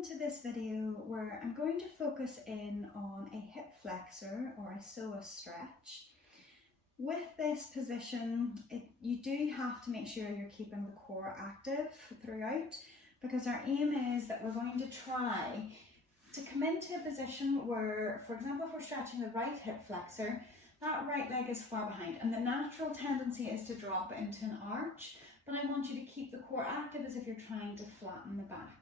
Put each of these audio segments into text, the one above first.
welcome to this video where I'm going to focus in on a hip flexor or a psoas stretch. With this position, you do have to make sure you're keeping the core active throughout, because our aim is that we're going to try to come into a position where, for example, if we're stretching the right hip flexor, that right leg is far behind and the natural tendency is to drop into an arch, but I want you to keep the core active as if you're trying to flatten the back.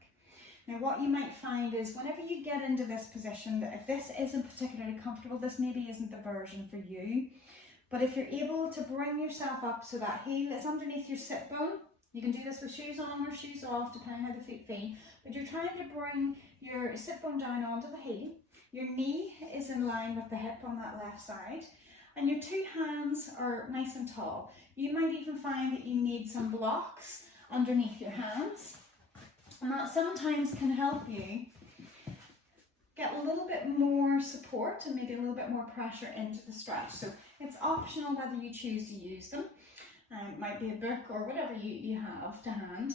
Now what you might find is whenever you get into this position, that if this isn't particularly comfortable, this maybe isn't the version for you, but if you're able to bring yourself up so that heel is underneath your sit bone, you can do this with shoes on or shoes off depending how the feet feel, but you're trying to bring your sit bone down onto the heel, your knee is in line with the hip on that left side, and your two hands are nice and tall. You might even find that you need some blocks underneath your hands, and that sometimes can help you get a little bit more support and maybe a little bit more pressure into the stretch. So it's optional whether you choose to use them. It might be a book or whatever you have to hand.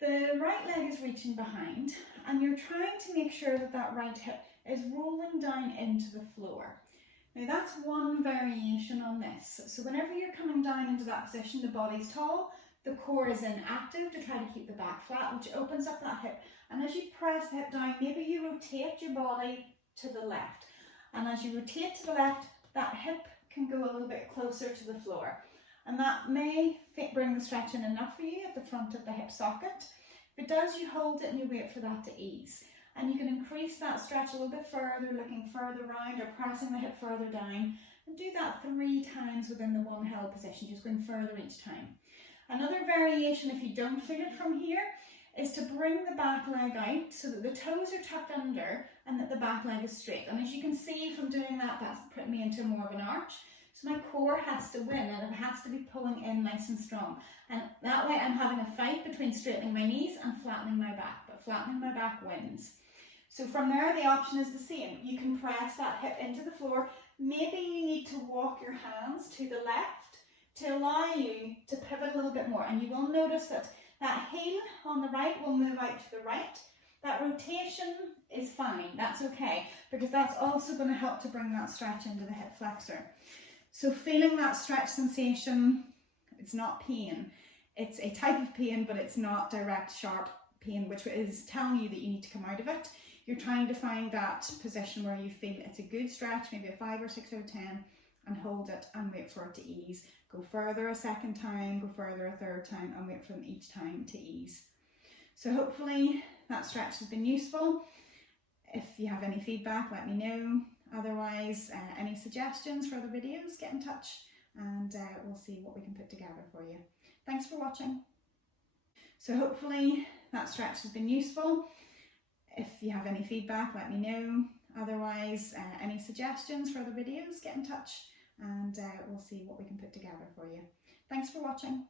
The right leg is reaching behind and you're trying to make sure that that right hip is rolling down into the floor. Now that's one variation on this. So whenever you're coming down into that position, the body's tall, the core is inactive to try to keep the back flat, which opens up that hip. And as you press the hip down, maybe you rotate your body to the left. And as you rotate to the left, that hip can go a little bit closer to the floor. And that may bring the stretch in enough for you at the front of the hip socket. If it does, you hold it and you wait for that to ease. And you can increase that stretch a little bit further, looking further round or pressing the hip further down. And do that 3 times within the one held position, just going further each time. Another variation, if you don't feel it from here, is to bring the back leg out so that the toes are tucked under and that the back leg is straight. And as you can see from doing that, that's putting me into more of an arch. So my core has to win and it has to be pulling in nice and strong. And that way I'm having a fight between straightening my knees and flattening my back, but flattening my back wins. So from there, the option is the same. You can press that hip into the floor. Maybe you need to walk your hands to the left to allow you to pivot a little bit more. And you will notice that that heel on the right will move out to the right. That rotation is fine, that's okay, because that's also going to help to bring that stretch into the hip flexor. So feeling that stretch sensation, it's not pain. It's a type of pain, but it's not direct, sharp pain, which is telling you that you need to come out of it. You're trying to find that position where you feel it's a good stretch, maybe a 5 or 6 out of 10, and hold it and wait for it to ease. Go further a second time, go further a third time, and wait for them each time to ease. So hopefully that stretch has been useful. If you have any feedback, let me know. Otherwise, any suggestions for other videos, get in touch and we'll see what we can put together for you. Thanks for watching. So hopefully that stretch has been useful. If you have any feedback, let me know. Otherwise, any suggestions for other videos, get in touch and we'll see what we can put together for you. Thanks for watching.